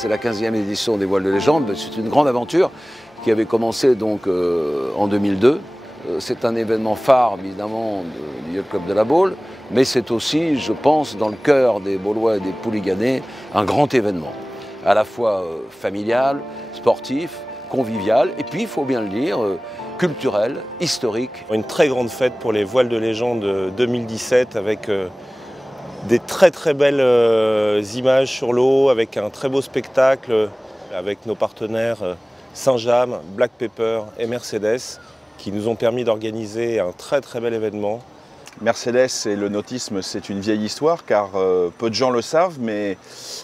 c'est la 15e édition des Voiles de légende. C'est une grande aventure qui avait commencé donc en 2002. C'est un événement phare, évidemment, du Yacht Club de la Baule, mais c'est aussi, je pense, dans le cœur des Baulois et des Pouliganais, un grand événement, à la fois familial, sportif, convivial, et puis, il faut bien le dire, culturel, historique. Une très grande fête pour les Voiles de légende 2017 avec des très belles images sur l'eau, avec un très beau spectacle, avec nos partenaires Saint-James, Black Pepper et Mercedes, qui nous ont permis d'organiser un très bel événement. Mercedes et le nautisme, c'est une vieille histoire car peu de gens le savent, mais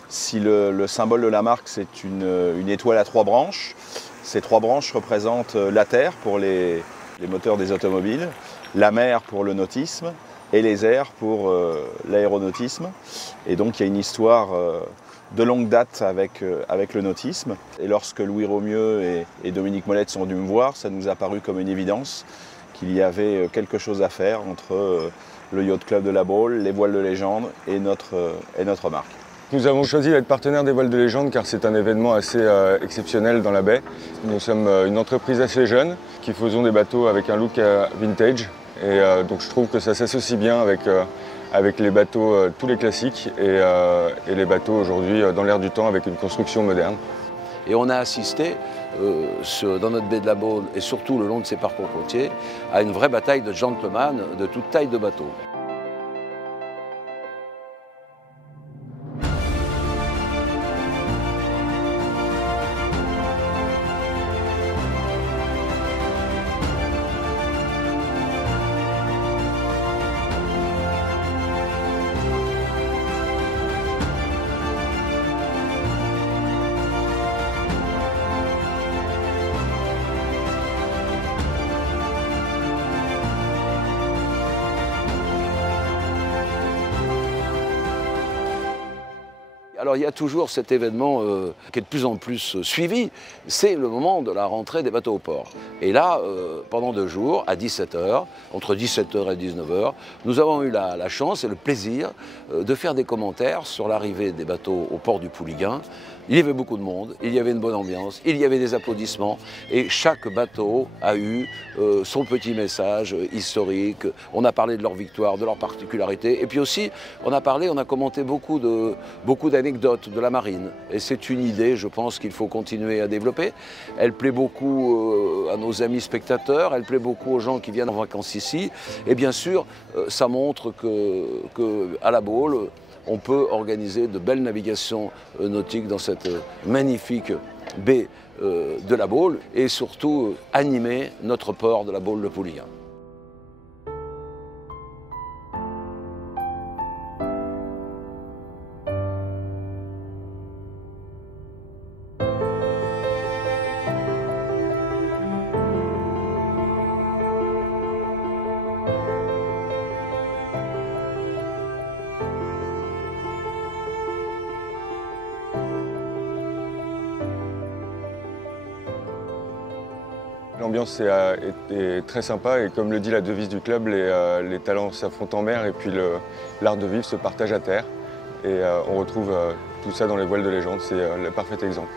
si le symbole de la marque, c'est une étoile à 3 branches, ces 3 branches représentent la terre pour les moteurs des automobiles, la mer pour le nautisme et les airs pour l'aéronautisme. Et donc il y a une histoire de longue date avec le nautisme. Et lorsque Louis Romieux et Dominique Mollette sont venus me voir, ça nous a paru comme une évidence qu'il y avait quelque chose à faire entre le Yacht Club de la Baule, les Voiles de légende et notre marque. Nous avons choisi d'être partenaire des Voiles de légende car c'est un événement assez exceptionnel dans la baie. Nous sommes une entreprise assez jeune qui faisons des bateaux avec un look vintage. Et donc je trouve que ça s'associe bien avec les bateaux, tous les classiques et les bateaux aujourd'hui dans l'air du temps avec une construction moderne. Et on a assisté dans notre baie de la Baule et surtout le long de ses parcours côtiers à une vraie bataille de gentlemen de toute taille de bateau. Alors il y a toujours cet événement qui est de plus en plus suivi, c'est le moment de la rentrée des bateaux au port. Et là, pendant 2 jours, à 17h, entre 17h et 19h, nous avons eu la chance et le plaisir de faire des commentaires sur l'arrivée des bateaux au port du Pouliguen. Il y avait beaucoup de monde, il y avait une bonne ambiance, il y avait des applaudissements et chaque bateau a eu son petit message historique. On a parlé de leur victoire, de leur particularité et puis aussi on a commenté beaucoup d'anecdotes de la marine. Et c'est une idée, je pense, qu'il faut continuer à développer. Elle plaît beaucoup à nos amis spectateurs, elle plaît beaucoup aux gens qui viennent en vacances ici. Et bien sûr, ça montre qu'à la Baule, on peut organiser de belles navigations nautiques dans cette magnifique baie de la Baule et surtout animer notre port de la Baule-le-Pouliguen. L'ambiance est très sympa et comme le dit la devise du club, les talents s'affrontent en mer et puis l'art de vivre se partage à terre. Et on retrouve tout ça dans les Voiles de légende, c'est le parfait exemple.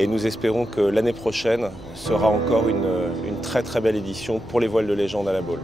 Et nous espérons que l'année prochaine sera encore une très très belle édition pour les voiles de légende à la Baule.